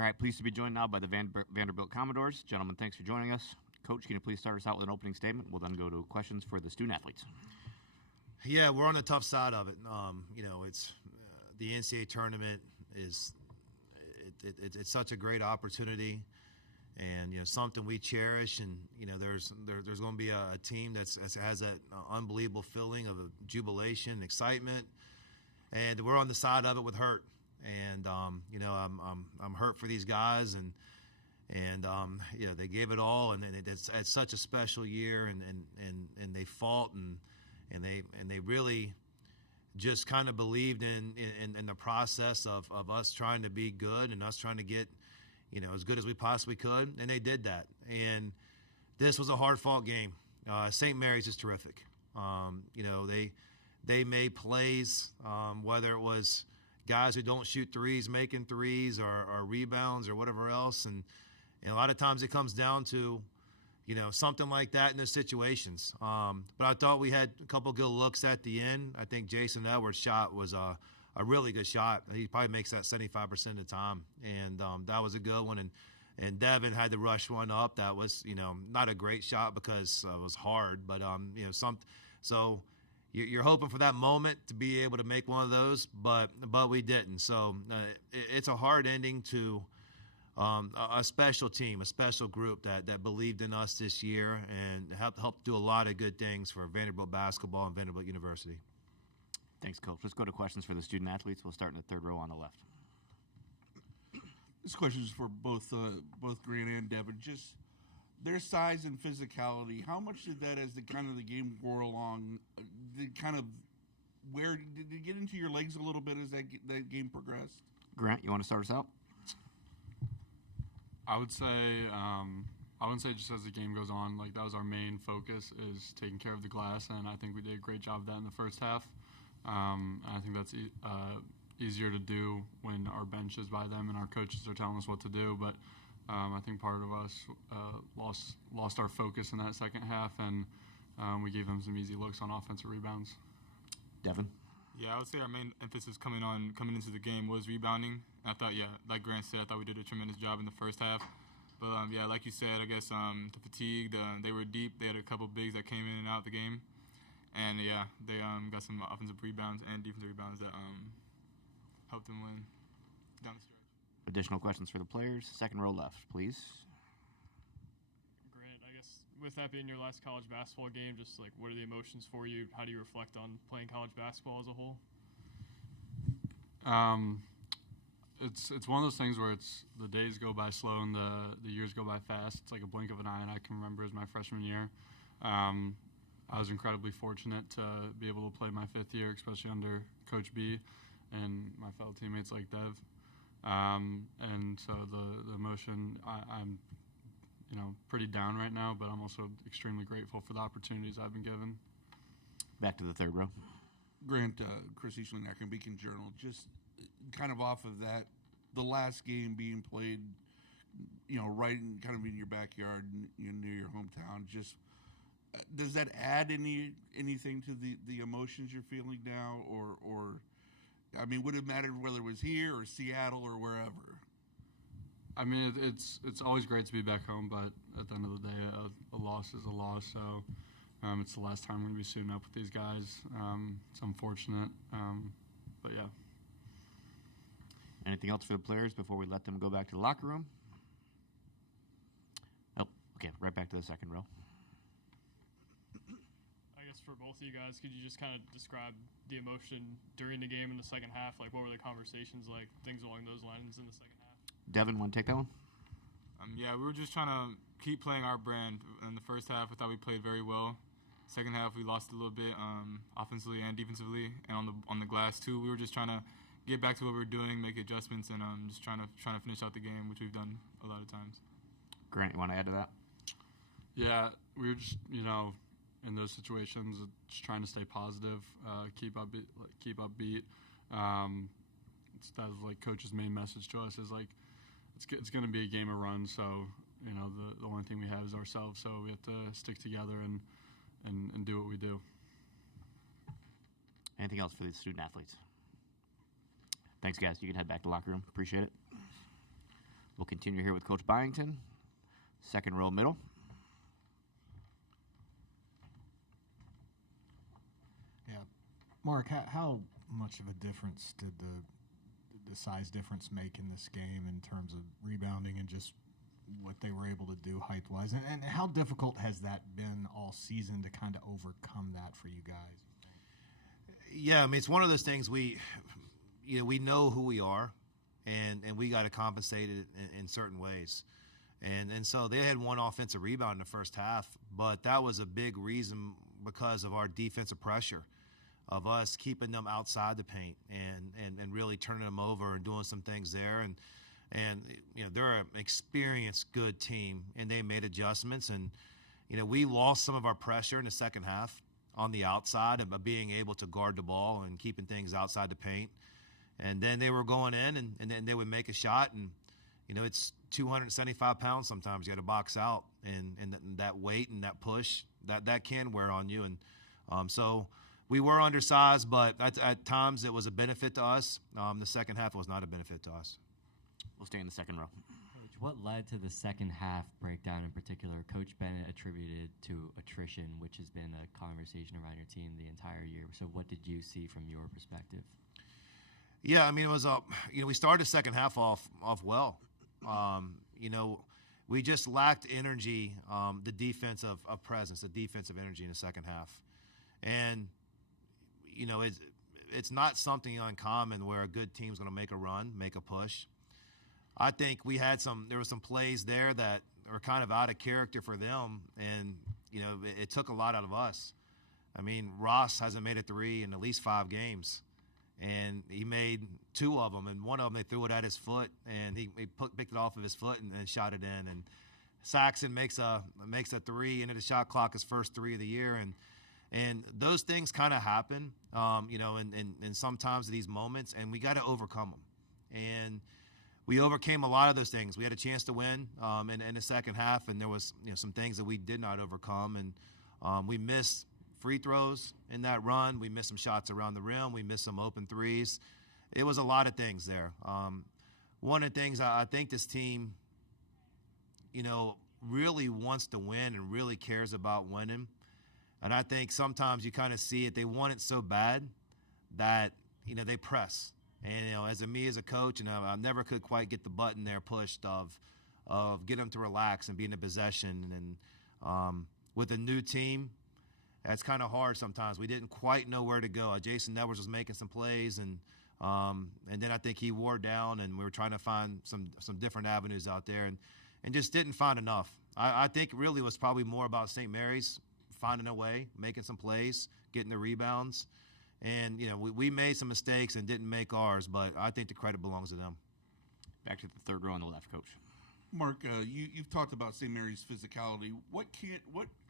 All right, pleased to be joined now by the Vanderbilt Commodores. Gentlemen, thanks for joining us. Coach, can you please start us out with an opening statement? We'll then go to questions for the student athletes. Yeah, we're on the tough side of it. It's the NCAA Tournament is it's such a great opportunity, and something we cherish. And there's going to be a team that has that unbelievable feeling of jubilation, excitement, and we're on the side of it with hurt. And I'm hurt for these guys, and they gave it all, and it's such a special year, and they fought, and they really just kind of believed in the process of us trying to be good and us trying to get as good as we possibly could, and they did that. And this was a hard-fought game. St. Mary's is terrific. They made plays, whether it was guys who don't shoot threes making threes or rebounds or whatever else, and a lot of times it comes down to something like that in those situations. But I thought we had a couple good looks at the end. I think Jason Edwards' shot was a really good shot. He probably makes that 75% of the time, and that was a good one. And Devin had to rush one up. That was not a great shot because it was hard, but so you're hoping for that moment to be able to make one of those, but we didn't. So it's a hard ending to a special team, a special group that believed in us this year and helped do a lot of good things for Vanderbilt basketball and Vanderbilt University. Thanks, Coach. Let's go to questions for the student athletes. We'll start in the third row on the left. This question is for both Grant and Devin. Just their size and physicality, how much did that, as the game wore along, did it get into your legs a little bit as that game progressed? Grant, you want to start us out? I would say, I wouldn't say just as the game goes on, that was our main focus, is taking care of the glass, and I think we did a great job of that in the first half. And I think that's easier to do when our bench is by them and our coaches are telling us what to do, but I think part of us lost our focus in that second half, and we gave them some easy looks on offensive rebounds. Devin? Yeah, I would say our main emphasis coming into the game was rebounding. I thought, like Grant said, I thought we did a tremendous job in the first half. But, like you said, I guess the fatigue, they were deep. They had a couple bigs that came in and out of the game. And, they got some offensive rebounds and defensive rebounds that helped them win down the stretch. Additional questions for the players. Second row left, please. Grant, I guess with that being your last college basketball game, just what are the emotions for you? How do you reflect on playing college basketball as a whole? It's one of those things where the days go by slow and the years go by fast. It's like a blink of an eye, and I can remember as my freshman year. I was incredibly fortunate to be able to play my fifth year, especially under Coach B and my fellow teammates like Dev. And so the emotion, I'm pretty down right now, but I'm also extremely grateful for the opportunities I've been given. Back to the third row. Grant, Chris Eastling, Akron Beacon Journal, just kind of off of that, the last game being played, right in your backyard, near your hometown, just does that add anything to the emotions you're feeling now, or I mean, would it matter whether it was here or Seattle or wherever? I mean, it's always great to be back home, but at the end of the day, a loss is a loss. So it's the last time I'm going to be suiting up with these guys. It's unfortunate, but yeah. Anything else for the players before we let them go back to the locker room? Oh, okay, right back to the second row. I guess for both of you guys, could you just kind of describe the emotion during the game in the second half? What were the conversations like, things along those lines in the second half? Devin, want to take that one? We were just trying to keep playing our brand. In the first half, I thought we played very well. Second half, we lost a little bit offensively and defensively, and on the glass too. We were just trying to get back to what we were doing, make adjustments, and just trying to finish out the game, which we've done a lot of times. Grant, you want to add to that? Yeah, we were just in those situations, just trying to stay positive, keep upbeat. That's Coach's main message to us is it's going to be a game of runs. So the only thing we have is ourselves. So we have to stick together and do what we do. Anything else for the student athletes? Thanks, guys. You can head back to the locker room. Appreciate it. We'll continue here with Coach Byington, second row middle. Yeah, Mark, how much of a difference did the size difference make in this game in terms of rebounding and just what they were able to do height-wise? And how difficult has that been all season to kind of overcome that for you guys? Yeah, I mean, it's one of those things we know who we are, and we got to compensate it in certain ways. And so they had one offensive rebound in the first half, but that was a big reason because of our defensive pressure, of us keeping them outside the paint and really turning them over and doing some things there. And they're an experienced, good team, and they made adjustments. And, we lost some of our pressure in the second half on the outside of being able to guard the ball and keeping things outside the paint. And then they were going in, and then they would make a shot. And, it's 275 pounds sometimes. You got to box out. And that weight and that push, that can wear on you. And so we were undersized, but at times it was a benefit to us. The second half was not a benefit to us. We'll stay in the second row. Coach, what led to the second half breakdown in particular? Coach Bennett attributed to attrition, which has been a conversation around your team the entire year. So what did you see from your perspective? Yeah, I mean, it was we started the second half off well. We just lacked energy, the defense of presence, the defensive energy in the second half. And, it's not something uncommon where a good team's going to make a run, make a push. I think there were some plays there that were kind of out of character for them, and, it took a lot out of us. I mean, Ross hasn't made a three in at least 5 games, and he made 2 of them, and one of them they threw it at his foot, and he picked it off of his foot and shot it in. And Saxon makes a 3 into the shot clock, his first 3 of the year, and those things kind of happen, and sometimes these moments, and we got to overcome them. And we overcame a lot of those things. We had a chance to win in the second half, and there was some things that we did not overcome, and we missed free throws in that run. We missed some shots around the rim. We missed some open threes. It was a lot of things there. One of the things I think this team, really wants to win and really cares about winning. And I think sometimes you kind of see it. They want it so bad that, they press. And, as a coach, I never could quite get the button there pushed of get them to relax and be in a possession. And with a new team, that's kind of hard sometimes. We didn't quite know where to go. Jason Edwards was making some plays, and then I think he wore down, and we were trying to find some different avenues out there and just didn't find enough. I think really it was probably more about St. Mary's finding a way, making some plays, getting the rebounds. And, we made some mistakes and didn't make ours, but I think the credit belongs to them. Back to the third row on the left, Coach. Mark, you've talked about St. Mary's physicality. What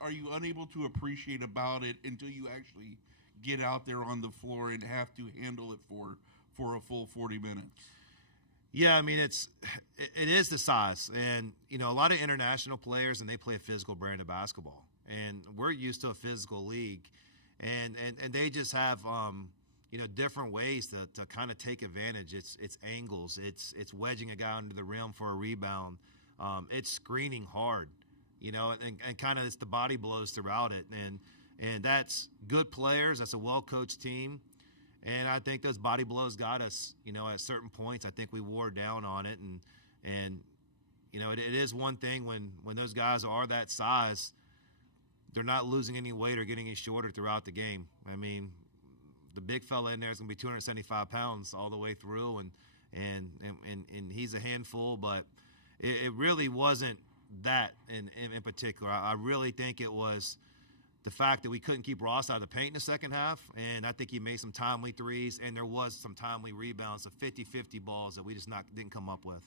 are you unable to appreciate about it until you actually get out there on the floor and have to handle it for a full 40 minutes? Yeah, I mean, it is the size. And, a lot of international players, and they play a physical brand of basketball. And we're used to a physical league. And they just have, different ways to kind of take advantage. It's angles. It's wedging a guy under the rim for a rebound. It's screening hard, and kind of it's the body blows throughout it. And that's good players. That's a well-coached team. And I think those body blows got us, at certain points. I think we wore down on it. And it is one thing when those guys are that size, they're not losing any weight or getting any shorter throughout the game. I mean, the big fella in there is going to be 275 pounds all the way through, and he's a handful. But it really wasn't that in particular. I really think it was the fact that we couldn't keep Ross out of the paint in the second half, and I think he made some timely threes, and there was some timely rebounds, of 50-50 balls that we just didn't come up with.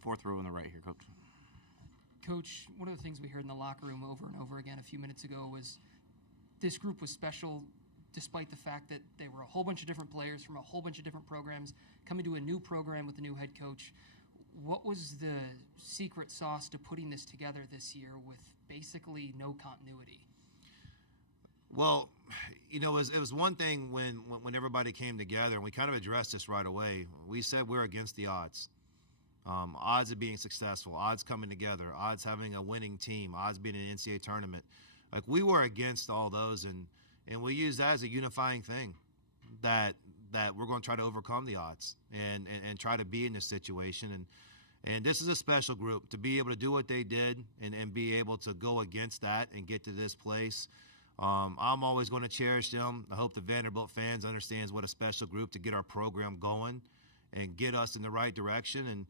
Fourth row on the right here, Coach. Coach, one of the things we heard in the locker room over and over again a few minutes ago was this group was special despite the fact that they were a whole bunch of different players from a whole bunch of different programs coming to a new program with a new head coach. What was the secret sauce to putting this together this year with basically no continuity? Well, it was one thing when everybody came together, and we kind of addressed this right away. We said we're against the odds. odds of being successful, odds coming together, odds having a winning team, odds being in an NCAA tournament. Like, we were against all those, and we use that as a unifying thing, that we're going to try to overcome the odds and try to be in this situation. And this is a special group to be able to do what they did and be able to go against that and get to this place. I'm always going to cherish them. I hope the Vanderbilt fans understands what a special group to get our program going and get us in the right direction.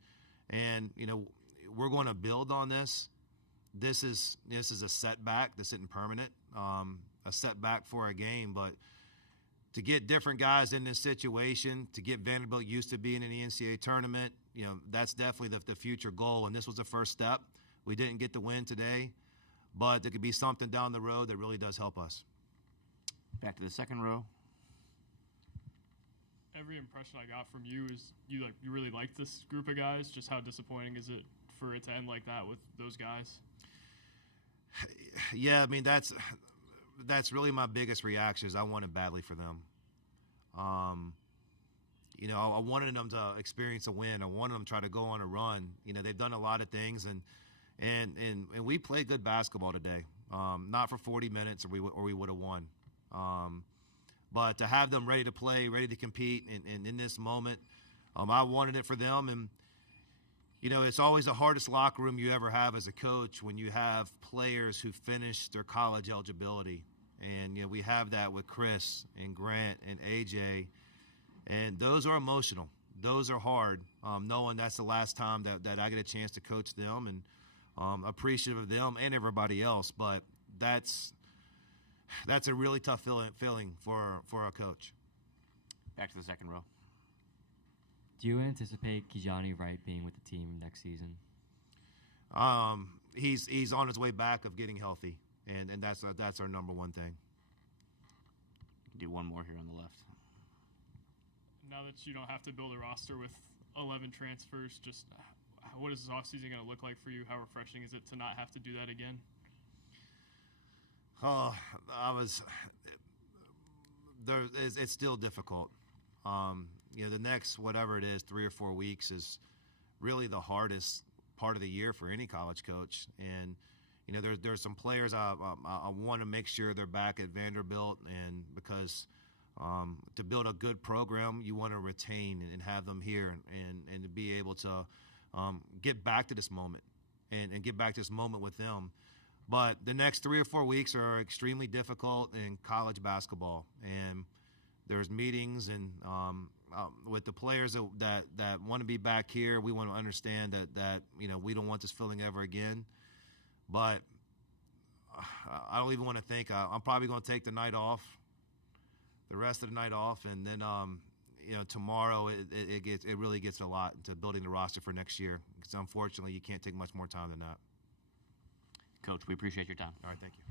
And you know, we're going to build on this. This is a setback. This isn't permanent. A setback for a game, but to get different guys in this situation, to get Vanderbilt used to being in the NCAA tournament, you know, that's definitely the future goal. And this was the first step. We didn't get the win today, but there could be something down the road that really does help us. Back to the second row. Every impression I got from you is you really like this group of guys. Just how disappointing is it for it to end like that with those guys? Yeah, I mean, that's really my biggest reaction is I wanted badly for them. You know, I wanted them to experience a win. I wanted them to try to go on a run. You know, they've done a lot of things, and we played good basketball today. Not for 40 minutes, or we would have won. But to have them ready to play, ready to compete, and in this moment, I wanted it for them. And you know, it's always the hardest locker room you ever have as a coach when you have players who finish their college eligibility. And, you know, we have that with Chris and Grant and AJ. And those are emotional. Those are hard, knowing that's the last time that I get a chance to coach them, and appreciative of them and everybody else. But that's a really tough feeling for a coach. Back to the second row. Do you anticipate Kijani Wright being with the team next season? He's on his way back of getting healthy, and that's our number one thing. Do one more here on the left. Now that you don't have to build a roster with 11 transfers, just what is this offseason going to look like for you? How refreshing is it to not have to do that again? Oh, it's still difficult. You know, the next, whatever it is, 3 or 4 weeks is really the hardest part of the year for any college coach. And, you know, there's some players I want to make sure they're back at Vanderbilt, and because to build a good program, you want to retain and have them here and to be able to get back to this moment and get back to this moment with them. But the next 3 or 4 weeks are extremely difficult in college basketball, and there's meetings and with the players that want to be back here. We want to understand that you know, we don't want this feeling ever again. But I don't even want to think. I'm probably going to take the rest of the night off, and then you know, tomorrow it really gets a lot to building the roster for next year, because unfortunately you can't take much more time than that. Coach, we appreciate your time. All right, thank you.